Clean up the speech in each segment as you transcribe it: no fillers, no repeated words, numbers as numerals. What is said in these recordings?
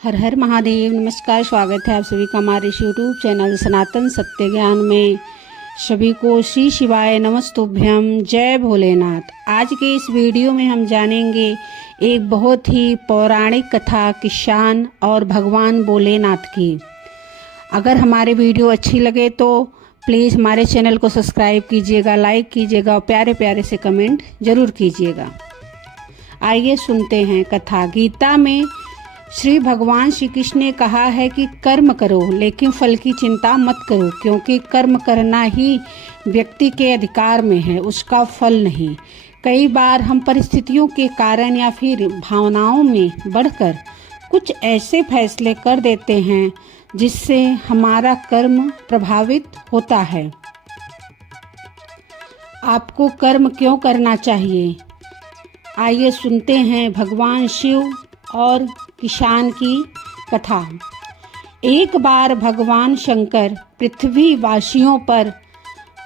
हर हर महादेव। नमस्कार, स्वागत है आप सभी का हमारे यूट्यूब चैनल सनातन सत्य ज्ञान में। सभी को श्री शिवाय नमस्तुभ्यम, जय भोलेनाथ। आज के इस वीडियो में हम जानेंगे एक बहुत ही पौराणिक कथा किसान और भगवान भोलेनाथ की। अगर हमारे वीडियो अच्छी लगे तो प्लीज़ हमारे चैनल को सब्सक्राइब कीजिएगा, लाइक कीजिएगा और प्यारे प्यारे से कमेंट जरूर कीजिएगा। आइए सुनते हैं कथा। गीता में श्री भगवान श्री कृष्ण ने कहा है कि कर्म करो लेकिन फल की चिंता मत करो, क्योंकि कर्म करना ही व्यक्ति के अधिकार में है, उसका फल नहीं। कई बार हम परिस्थितियों के कारण या फिर भावनाओं में बढ़कर कुछ ऐसे फैसले कर देते हैं जिससे हमारा कर्म प्रभावित होता है। आपको कर्म क्यों करना चाहिए? आइए सुनते हैं भगवान शिव और किसान की कथा। एक बार भगवान शंकर पृथ्वी वासियों पर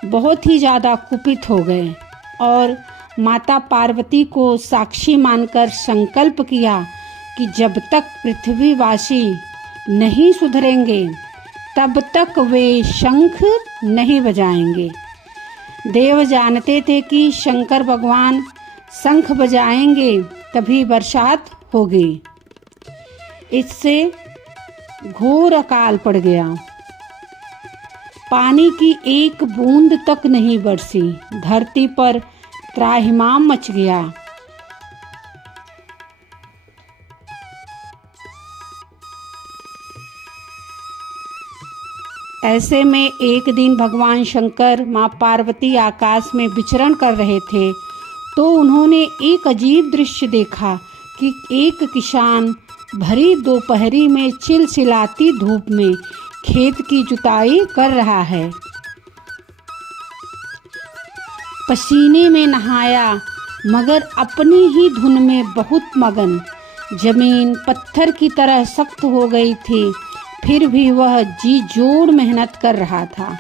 बहुत ही ज़्यादा कुपित हो गए और माता पार्वती को साक्षी मानकर संकल्प किया कि जब तक पृथ्वीवासी नहीं सुधरेंगे तब तक वे शंख नहीं बजाएंगे। देव जानते थे कि शंकर भगवान शंख बजाएंगे तभी बरसात होगी। इससे घोर अकाल पड़ गया। पानी की एक बूंद तक नहीं बरसी। धरती पर त्राहिमाम मच गया। ऐसे में एक दिन भगवान शंकर माँ पार्वती आकाश में विचरण कर रहे थे तो उन्होंने एक अजीब दृश्य देखा कि एक किसान भरी दोपहरी में चिलचिलाती धूप में खेत की जुताई कर रहा है। पसीने में नहाया मगर अपनी ही धुन में बहुत मगन। जमीन पत्थर की तरह सख्त हो गई थी, फिर भी वह जी जोड़ मेहनत कर रहा था।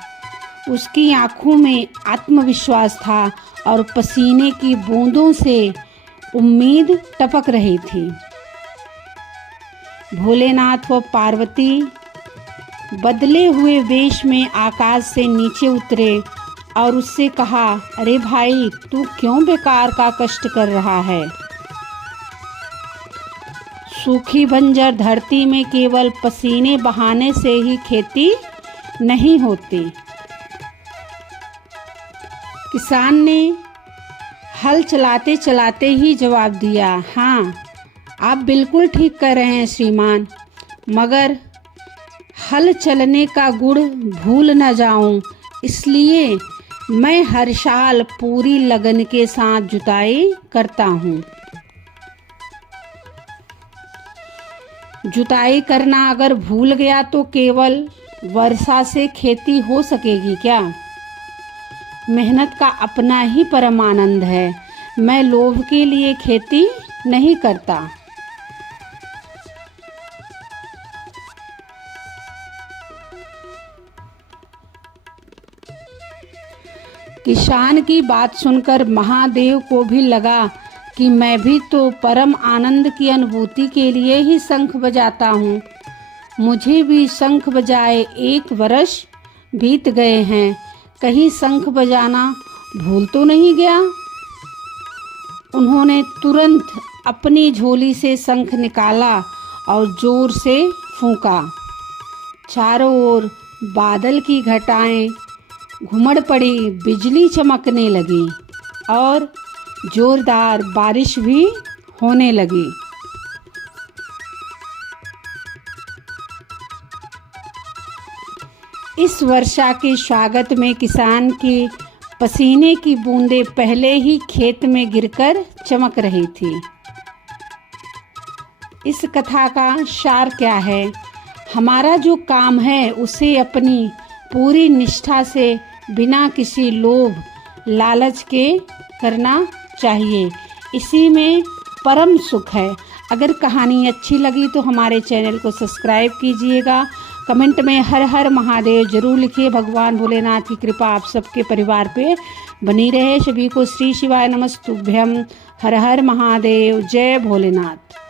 उसकी आंखों में आत्मविश्वास था और पसीने की बूंदों से उम्मीद टपक रही थी। भोलेनाथ व पार्वती बदले हुए वेश में आकाश से नीचे उतरे और उससे कहा, अरे भाई, तू क्यों बेकार का कष्ट कर रहा है? सूखी बंजर धरती में केवल पसीने बहाने से ही खेती नहीं होती। किसान ने हल चलाते चलाते ही जवाब दिया, हाँ, आप बिल्कुल ठीक कह रहे हैं श्रीमान, मगर हल चलने का गुण भूल न जाऊं, इसलिए मैं हर साल पूरी लगन के साथ जुताई करता हूं। जुताई करना अगर भूल गया तो केवल वर्षा से खेती हो सकेगी क्या? मेहनत का अपना ही परम आनंद है। मैं लोभ के लिए खेती नहीं करता। किसान की बात सुनकर महादेव को भी लगा कि मैं भी तो परम आनंद की अनुभूति के लिए ही शंख बजाता हूँ। मुझे भी शंख बजाए 1 वर्ष बीत गए हैं, कहीं शंख बजाना भूल तो नहीं गया? उन्होंने तुरंत अपनी झोली से शंख निकाला और जोर से फूंका। चारों ओर बादल की घटाएं घुमड़ पड़ी, बिजली चमकने लगी और जोरदार बारिश भी होने लगी। इस वर्षा के स्वागत में किसान के पसीने की बूंदें पहले ही खेत में गिरकर चमक रही थी। इस कथा का सार क्या है? हमारा जो काम है उसे अपनी पूरी निष्ठा से बिना किसी लोभ लालच के करना चाहिए। इसी में परम सुख है। अगर कहानी अच्छी लगी तो हमारे चैनल को सब्सक्राइब कीजिएगा। कमेंट में हर हर महादेव जरूर लिखिए। भगवान भोलेनाथ की कृपा आप सबके परिवार पे बनी रहे। सभी को श्री शिवाय नमस्तुभ्यम। हर हर महादेव। जय भोलेनाथ।